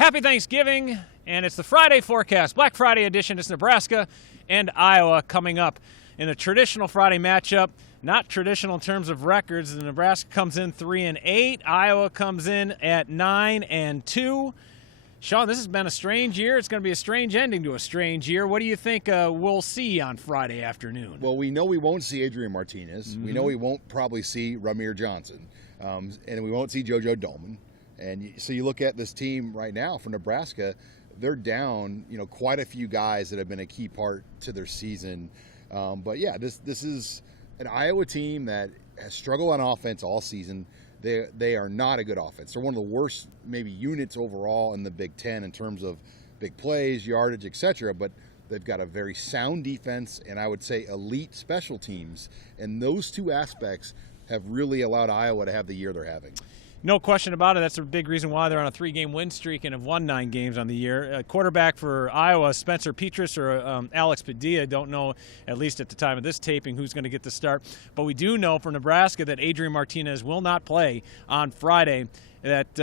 Happy Thanksgiving, and it's the Friday forecast, Black Friday edition. It's Nebraska and Iowa coming up in a traditional Friday matchup. Not traditional in terms of records. The Nebraska comes in 3-8. Iowa comes in at 9-2. Sean, this has been a strange year. It's going to be a strange ending to a strange year. What do you think we'll see on Friday afternoon? Well, we know we won't see Adrian Martinez. Mm-hmm. We know we won't probably see Ramir Johnson. And we won't see JoJo Doman. And so you look at this team right now for Nebraska, they're down, quite a few guys that have been a key part to their season. But yeah, this is an Iowa team that has struggled on offense all season. They are not a good offense. They're one of the worst maybe units overall in the Big Ten in terms of big plays, yardage, etc. But they've got a very sound defense and I would say elite special teams. And those two aspects have really allowed Iowa to have the year they're having. No question about it. That's a big reason why they're on a 3-game win streak and have won 9 games on the year. Quarterback for Iowa, Spencer Petras or Alex Padilla. Don't know, at least at the time of this taping, who's going to get the start. But we do know for Nebraska that Adrian Martinez will not play on Friday, that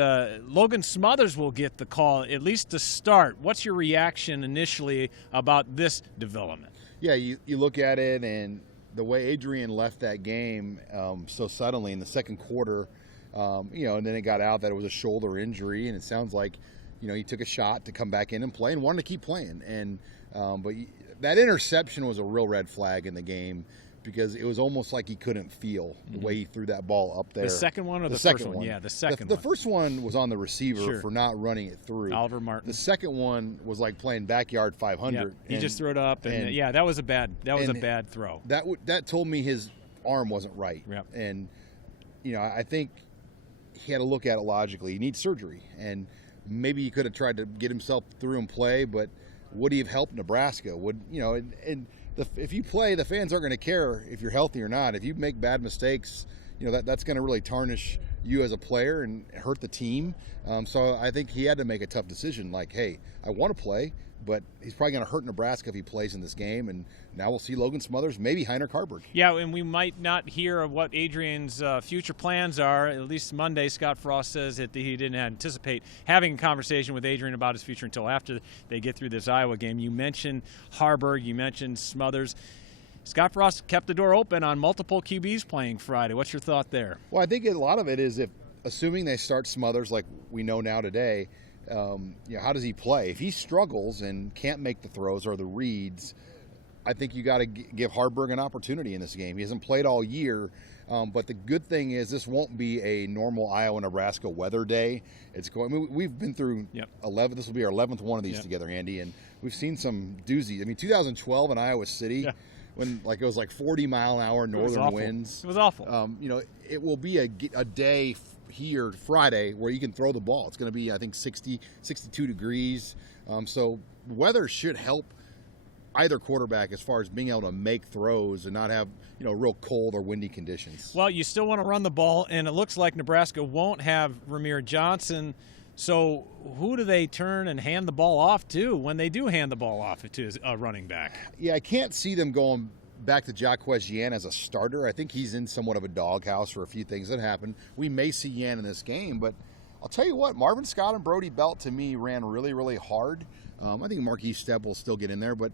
Logan Smothers will get the call, at least to start. What's your reaction initially about this development? Yeah, you look at it, and the way Adrian left that game so suddenly in the second quarter, and then it got out that it was a shoulder injury, and it sounds like, he took a shot to come back in and play and wanted to keep playing. And but that interception was a real red flag in the game because it was almost like he couldn't feel the way he threw that ball up there. The second one or the first one? Yeah, the second one. The first one was on the receiver for not running it through. Oliver Martin. The second one was like playing backyard 500. Yep. He just threw it up, and that was a bad throw. That told me his arm wasn't right. Yep. And I think he had to look at it logically. He needs surgery, and maybe he could have tried to get himself through and play, but would he have helped Nebraska? If you play, the fans aren't going to care if you're healthy or not. If you make bad mistakes, that's going to really tarnish you as a player and hurt the team. So I think he had to make a tough decision like, hey, I want to play, but he's probably going to hurt Nebraska if he plays in this game. And now we'll see Logan Smothers, maybe Heiner Carberg. Yeah, and we might not hear of what Adrian's future plans are. At least Monday, Scott Frost says that he didn't anticipate having a conversation with Adrian about his future until after they get through this Iowa game. You mentioned Harburg, you mentioned Smothers. Scott Frost kept the door open on multiple QBs playing Friday. What's your thought there? Well, I think a lot of it is assuming they start Smothers like we know now today, how does he play? If he struggles and can't make the throws or the reads, I think you got to give Harburg an opportunity in this game. He hasn't played all year, but the good thing is this won't be a normal Iowa-Nebraska weather day. We've been through 11. This will be our 11th one of these together, Andy, and we've seen some doozies. 2012 in Iowa City. Yeah. When it was 40-mile-an-hour northern winds. It was awful. It will be a day here Friday where you can throw the ball. It's going to be, I think, 60, 62 degrees. So weather should help either quarterback as far as being able to make throws and not have, real cold or windy conditions. Well, you still want to run the ball, and it looks like Nebraska won't have Ramir Johnson. So who do they turn and hand the ball off to when they do hand the ball off to a running back? Yeah, I can't see them going back to Jaquez Yan as a starter. I think he's in somewhat of a doghouse for a few things that happen. We may see Yan in this game, but I'll tell you what, Marvin Scott and Brody Belt to me ran really, really hard. I think Marquise Stepp will still get in there, but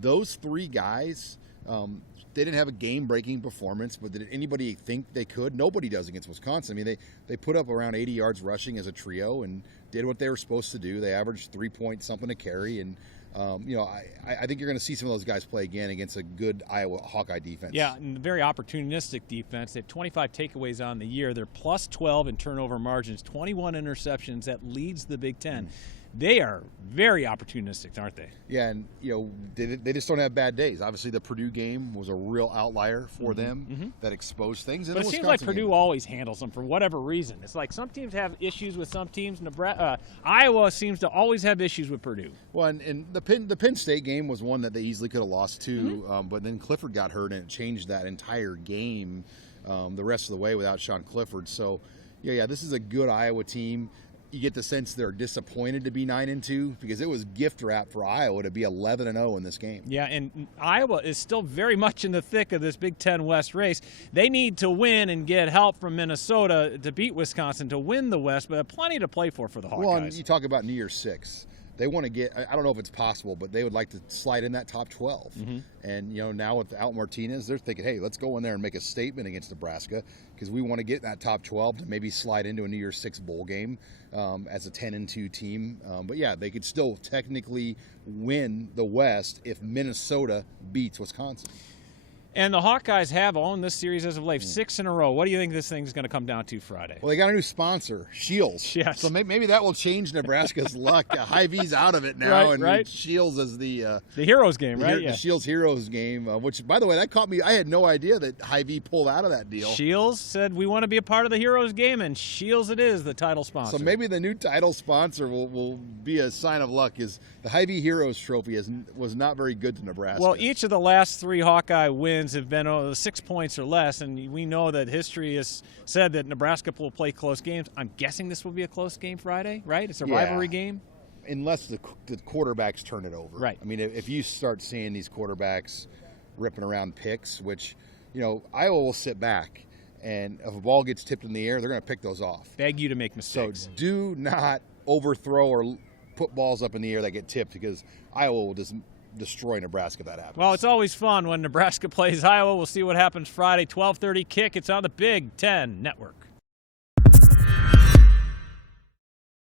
those three guys, they didn't have a game-breaking performance, but did anybody think they could? Nobody does against Wisconsin. They put up around 80 yards rushing as a trio and did what they were supposed to do. They averaged 3 points something a carry, and I think you're going to see some of those guys play again against a good Iowa Hawkeye defense. Yeah, and very opportunistic defense. They have 25 takeaways on the year. They're plus 12 in turnover margins, 21 interceptions. That leads the Big Ten. They are very opportunistic, aren't they? Yeah, and they just don't have bad days. Obviously, the Purdue game was a real outlier for them that exposed things. But it seems like Purdue always handles them for whatever reason. It's like some teams have issues with some teams. Iowa seems to always have issues with Purdue. Well, and the Penn State game was one that they easily could have lost too, but then Clifford got hurt and it changed that entire game the rest of the way without Sean Clifford. So, yeah, this is a good Iowa team. you get the sense they're disappointed to be 9-2 because it was gift wrap for Iowa to be 11-0 in this game. Yeah, and Iowa is still very much in the thick of this Big Ten West race. They need to win and get help from Minnesota to beat Wisconsin to win the West, but have plenty to play for the Hawkeyes. Well, and you talk about New Year's Six. They want to get, I don't know if it's possible, but they would like to slide in that top 12. And, now without Martinez, they're thinking, hey, let's go in there and make a statement against Nebraska because we want to get in that top 12 to maybe slide into a New Year's Six bowl game as a 10-2 team. But, yeah, they could still technically win the West if Minnesota beats Wisconsin. And the Hawkeyes have owned this series as of late, 6 in a row. What do you think this thing's going to come down to Friday? Well, they got a new sponsor, Shields. Yes. So maybe that will change Nebraska's luck. Hy-Vee's out of it now, right. Shields is the Heroes game, right? The Shields Heroes game, which, by the way, that caught me. I had no idea that Hy-Vee pulled out of that deal. Shields said, we want to be a part of the Heroes game, and Shields it is, the title sponsor. So maybe the new title sponsor will be a sign of luck. Is the Hy-Vee Heroes Trophy was not very good to Nebraska. Well, each of the last 3 Hawkeye wins have been 6 points or less, and we know that history has said that Nebraska will play close games. I'm guessing this will be a close game Friday, right? It's a rivalry game. Unless the quarterbacks turn it over. Right. I mean, if you start seeing these quarterbacks ripping around picks, which, Iowa will sit back, and if a ball gets tipped in the air, they're going to pick those off. Beg you to make mistakes. So do not overthrow or put balls up in the air that get tipped because Iowa will just destroy Nebraska if that happens. Well, it's always fun when Nebraska plays Iowa. We'll see what happens Friday, 12:30 kick. It's on the Big Ten Network.